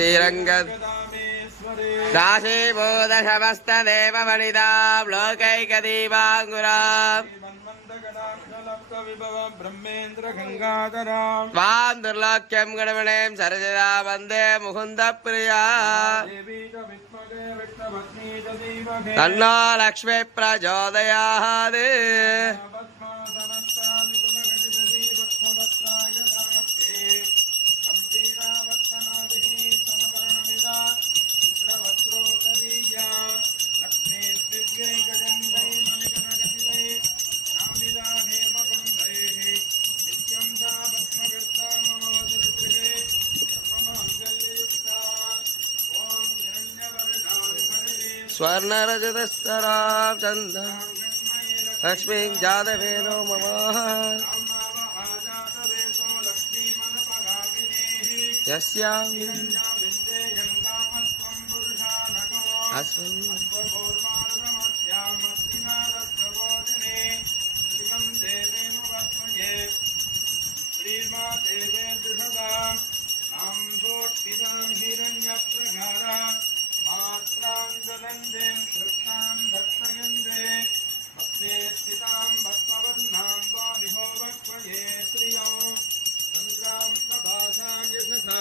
श्रीरङ्ग दासीभूतशमस्तदेववनितां लोकैकदीपाङ्कुराम् त्वां दुर्लोक्यं गणमणिं सरजदा वन्दे मुकुन्दप्रिया तन्नो लक्ष्मी प्रचोदयात् स्वर्णरजतस्तरां चन्दं लक्ष्मीं जातवेदो मम यस्यां मात्रांगलंदें कृष्णां दक्षयन्ते भक्ते स्थितां भस्मवर्णां वामिहो वक्वये श्रियं संग्रां प्रभासां यशसा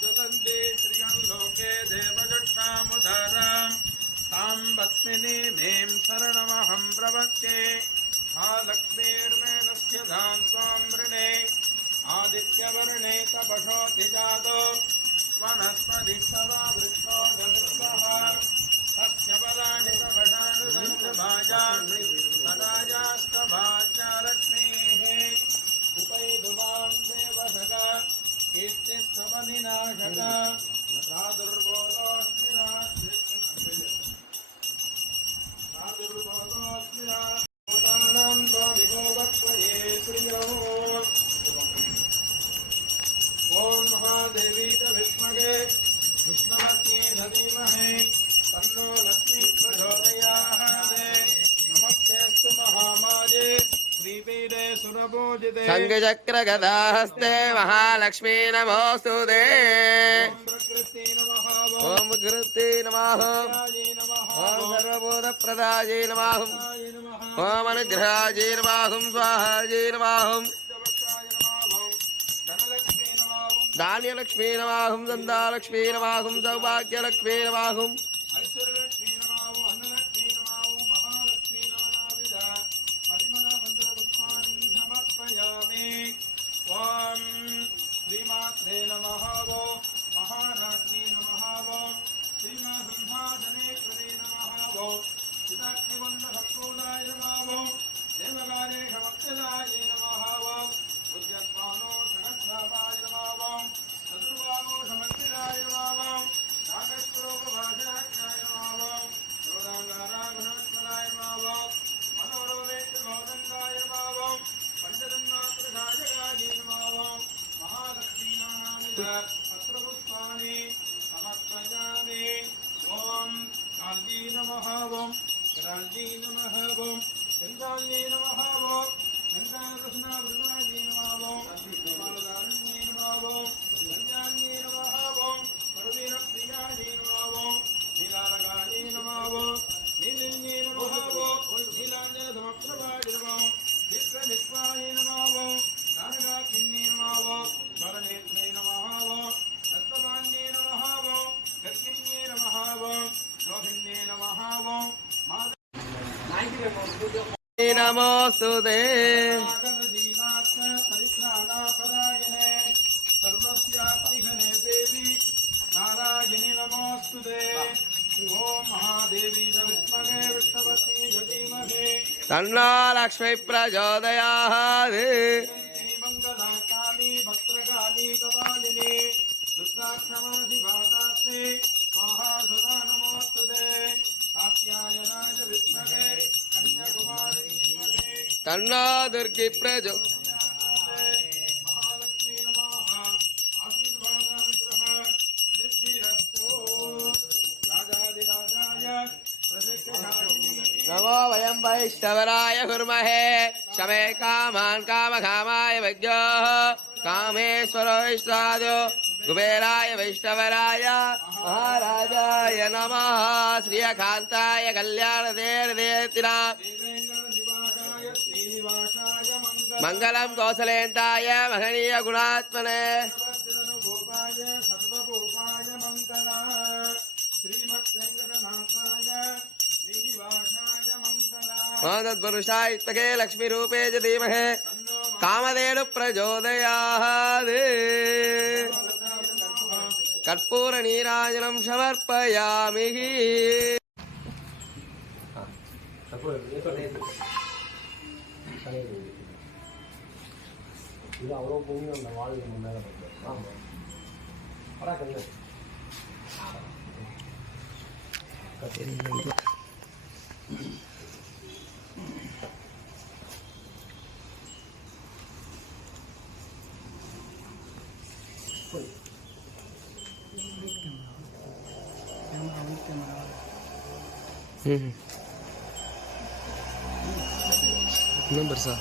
ज्वलन्ते श्रियं लोके देवजटामुदारां तां भस्मिनीं शरणमहं प्रपद्ये महालक्ष्मीर्वेणस्य धां त्वां वृणे आदित्यवर्णे तपशोऽतिजातो वनस्पतिस्तवा वृक्षो जगत्सः तस्य बलानि तपशानुदन्तभाजान् तदाजास्तभाजा लक्ष्मीः उपैदुमां देवशक कीर्तिस्तवनिनाशक प्रादुर्बोधोऽस्मिनां त्वमिहो वक्वये श्रियो ओम महादेवी च विद्महे विष्णुपत्नी धीमहि तन्नो लक्ष्मी प्रचोदयात् नमस्तेऽस्तु महामाये श्रीपीठे सुरपूजिते शङ्खचक्रगदाहस्ते महालक्ष्मी नमोऽस्तुते ओम प्रकृति नमः ओम सर्वभूतप्रदायै नमः ओम अनुग्रहायै नमः स्वाहायै नमः धान्यलक्ष्मी नमाहुं दन्तालक्ष्मी नमाहुं सौभाग्यलक्ष्मी नमाहुं ऐश्वर्यलक्ष्मी नमाहुं अन्नलक्ष्मी नमाहुं महालक्ष्मी नमाविदा परिमलमन्त्रपुष्पाणि समर्पयामि ॐ श्रीमात्रे नमः वो महाराज्ञे नमः वो श्रीमासंहासनेश्वरे नमः वो चिदाग्निवन्दसम्पूर्णाय नमः वो देवकार्येशमक्षदाय नमः वो उद्यत्मानो सहस्रापाय नमः चतुर्वामो समन्दिराय नमः नागस्वरूपभाषाख्याय नमः योगाङ्गाराघुनवत्सलाय नमः मनोरोवेत्रमौदङ्गाय नमः पञ्चतन्मात्रसायकाय नमः महालक्ष्मीनामामिद पत्रपुष्पाणि समर्पयामि ॐ काल्यै नमः ॐ कराल्यै नमः ॐ गङ्गायै नमः ॐ गंगाकृष्णा ब्रह्माजी नमः कमलदारण्ये नमः कल्याण्ये नमः परवीरप्रियाजी नमः नीलालगाये नमः नीलिन्ये नमः नीलाञ्जनधमप्रभाय नमः विश्वनित्वाय नमः नारगाग्निये नमः वरनेत्रे नमः रत्नवान्ये नमः गतिन्ये नमः रोहिण्ये नमः नमोस्तुते देवी नारायणी नमोस्तुते ओम महादेवी विद्महे विष्णुपत्नी धीमहि तन्नो लक्ष्मी प्रचोदयात् मंगला काली भद्रकाली कपालिनी दुर्गाक्षमाधिवादात्रे महासुधा नमोस्तुते कात्यायनाय विद्महे कन्याकुमारी धीमहि तन्नो दुर्गी प्रचोदयात् महालक्ष्मी नमः आशीर्वादानुग्रह सिद्धिरस्तु राजाधिराजाय नमो वयं वैष्णवराय कुर्महे शमे कामान् कामकामाय वैद्यः कामेश्वरो इष्टादो குபேராய வைஷ்ணவராய மகாராஜாய நமः ஸ்ரீயகாந்தாய கல்யாணதேர்தேர்த்தினா மங்களம் கோசலேந்தாய மகனீய குணாத்மனே மதத்புருஷாய வித்மகே லக்ஷ்மி ரூபே ச தீமஹே காமதேனு பிரச்சோதயாத் கற்பூர நீராஜனம் சமர்ப்பயாமி. இது அவ்வளோ புண்ணியம் அந்த வாழ்க்கை முன்னேற ஆமாம் படாக்கண்ணு இன்னும் பெருசா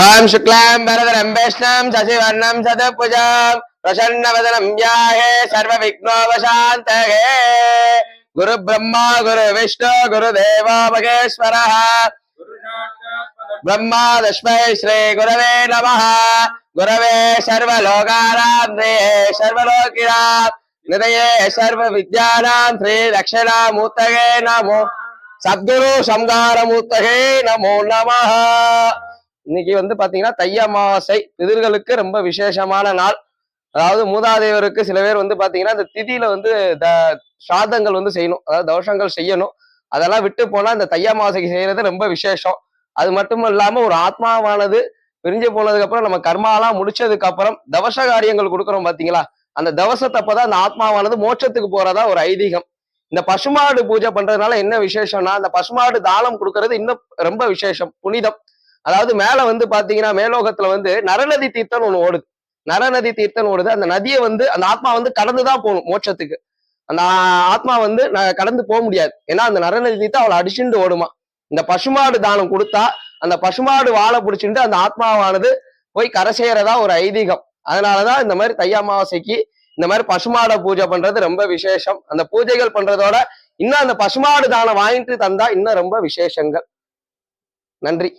ஓம் சுக்லாம் பரதரம் வைஷ்ணம் சசிவர்ணம் சதபுஜம் பிரசன்னவதனம் ध्याये सर्व विघ्नोपशान्तये गुरु ब्रह्मा गुरु विष्णु गुरु देवो महेश्वरः ब्रह्मा तस्मै श्री गुरवे नमः गुरवे सर्वलोकानां सर्वलोकिनां निधये सर्वविद्यानां श्री दक्षिणामूर्तये नमो சத்குரு சம்காரமூர்த்தகே நமோ நமஹ. இன்னைக்கு வந்து பாத்தீங்கன்னா தை அமாவாசை பிதர்களுக்கு ரொம்ப விசேஷமான நாள். அதாவது மூதாதையருக்கு சில பேர் வந்து பாத்தீங்கன்னா இந்த திதியில வந்து சாதங்கள் வந்து செய்யணும், அதாவது தோஷங்கள் செய்யணும். அதெல்லாம் விட்டு போனா இந்த தை அமாவாசைக்கு செய்யறது ரொம்ப விசேஷம். அது மட்டும் இல்லாம ஒரு ஆத்மாவானது பிரிஞ்சு போனதுக்கு அப்புறம் நம்ம கர்மாலாம் முடிச்சதுக்கு அப்புறம் தவச காரியங்கள் கொடுக்குறோம் பாத்தீங்களா, அந்த தவசத்தப்பதான் அந்த ஆத்மாவானது மோட்சத்துக்கு போறதா ஒரு ஐதீகம். இந்த பசுமாடு பூஜை பண்றதுனால என்ன விசேஷம்னா, அந்த பசுமாடு தானம் கொடுக்கறது இன்னும் ரொம்ப விசேஷம், புனிதம். அதாவது மேல வந்து பாத்தீங்கன்னா மேலோகத்துல வந்து நரநதி தீர்த்தம் ஒண்ணு ஓடுது, நரநதி தீர்த்தம் ஓடுது. அந்த நதியை வந்து அந்த ஆத்மா வந்து கடந்துதான் போகணும் மோட்சத்துக்கு. அந்த ஆத்மா வந்து கடந்து போக முடியாது, ஏன்னா அந்த நரநதி தீர்த்தம் அவளை அடிச்சுட்டு ஓடுமா. இந்த பசுமாடு தானம் கொடுத்தா அந்த பசுமாடு வாழை பிடிச்சிட்டு அந்த ஆத்மாவானது போய் கரை செய்யறதா ஒரு ஐதீகம். அதனாலதான் இந்த மாதிரி தை அமாவாசைக்கு இந்த மாதிரி பசுமாடை பூஜை பண்றது ரொம்ப விசேஷம். அந்த பூஜைகள் பண்றதோட இன்னும் அந்த பசுமாடு தானம் வாங்கிட்டு தந்தா இன்னும் ரொம்ப விசேஷங்கள். நன்றி.